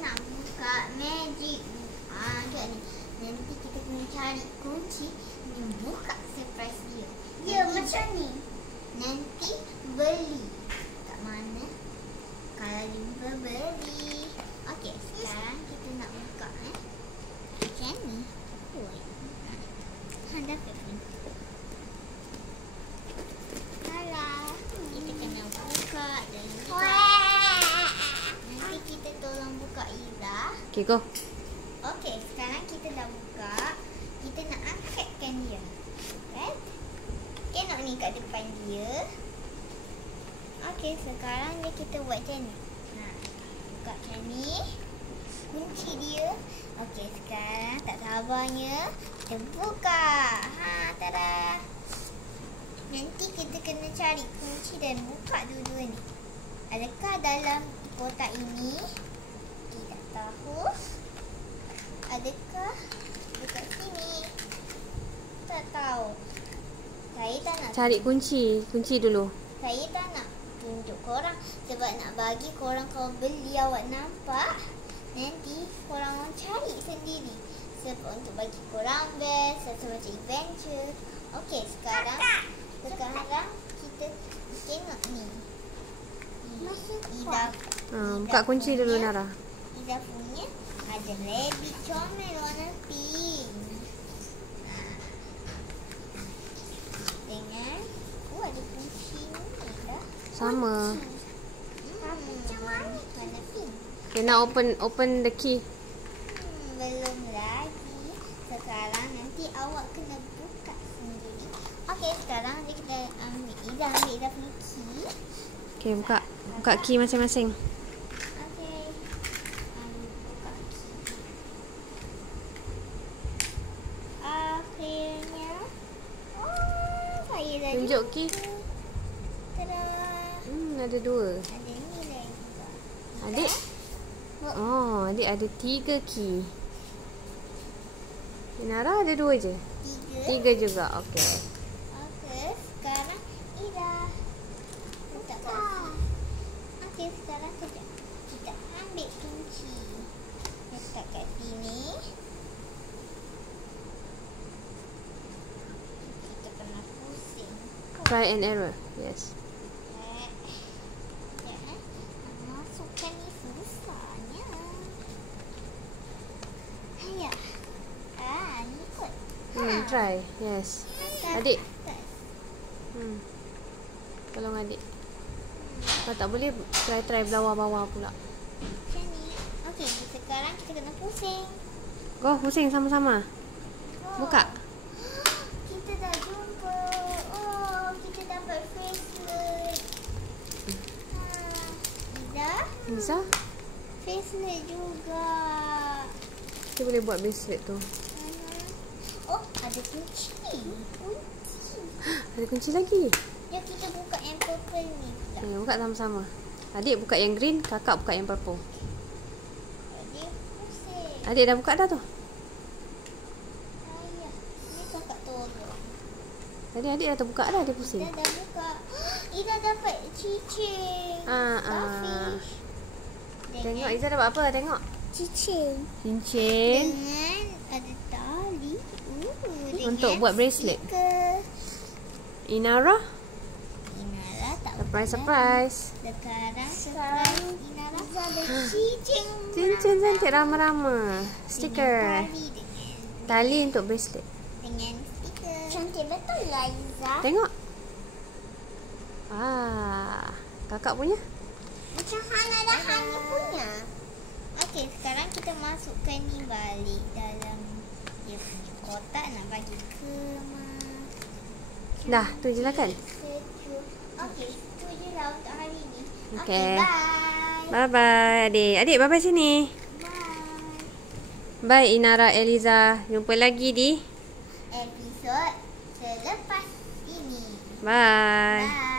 nak buka magic. Agak ni. Nanti kita kena cari kunci ni, buka surprise dia. Ya, macam ni. Nanti beli. Kat mana? Kalau jumpa beli. Okey, sekarang kita nak buka macam ni. Dapat ni. Salah. Kita kena buka dan nanti kita tolong buka Iza. Okay, go. Okey, sekarang kita dah buka. Kita nak angkatkan dia. Right? Tengok ni kat depan dia. Okey, sekarang dia kita buat macam ni. Buka macam ni. Kunci dia. Okey, sekarang tak sabarnya kita buka. Tada. Nanti kita kena cari kunci dan buka dua-dua ni. Adakah dalam kotak ini? Tidak tahu. Adakah dekat sini? Tak tahu. Saya tak nak Cari kunci. Kunci dulu. Saya tak nak tunjuk korang sebab nak bagi korang kalau beli awak nampak. Nanti korang cari sendiri. Sebab untuk bagi korang best, satu macam adventure. Okey, sekarang kita tengok ni. Ida. Buka kunci dulu, Nara. Ida punya ada rabbit comel warna pink. Dengan ada kunci ni dah. Sama. Macam mana warna pink? Okay, now open the key. Belum lagi. Sekarang nanti awak kena buka sendiri. Okey, sekarang kita ambil Ida punya key. Okay, buka. Buka key masing-masing. Okey. Buka key. Akhirnya. Saya dah Tunjuk key. Tada. Ada dua. Ada ni lagi. Adik? Oh, adik ada 3 key. Nara ada 2 je? 3 juga, okey. Okey, sekarang Ida. Okey, sekarang kejap. Kita ambil kunci. Letak kat sini. Kita kena pusing. Try and error. Yes. Masukkan ni susahnya. Ayah. Ni kot. Try. Yes. Adik. Tolong adik. Kalau tak boleh, try bawah-bawah pula. Macam ni. Okey, sekarang kita kena pusing. Go, pusing sama-sama. Buka. Kita dah jumpa. Kita dapat bracelet. Ida. Bisa? Bracelet juga. Kita boleh buat bracelet tu. Ada kunci. Ada kunci lagi. Jom kita buka yang purple ni pula. Buka sama-sama. Adik buka yang green, kakak buka yang purple. Adik pusing. Adik dah buka dah tu. Ayah. Ni kakak tolong. Tadi adik dah terbuka dah, dia pusing. Ida dah buka. Ida dapat cincin. Starfish. Tengok Iza dapat apa? Tengok. Cincin. Cincin. Dengan ada tali. Untuk buat bracelet. Stiker. Inara. Inara tak Surprise. Sekarang Inara ada cincin. Cincin cantik rama-rama. Stiker. Tali untuk bracelet. Dengan stiker. Cantik betul lah Iza. Tengok. Kakak punya. Macam Hana dah Hana punya. Okey, sekarang kita masukkan ni balik dalam dia punya kotak nak bagi ke Dah, tu je lah kan? Okey, tu je lah untuk hari ni. Okay. Bye. Bye-bye adik. Adik bye-bye sini. Bye. Bye Inara Eliza. Jumpa lagi di Episod selepas ini. Bye. Bye.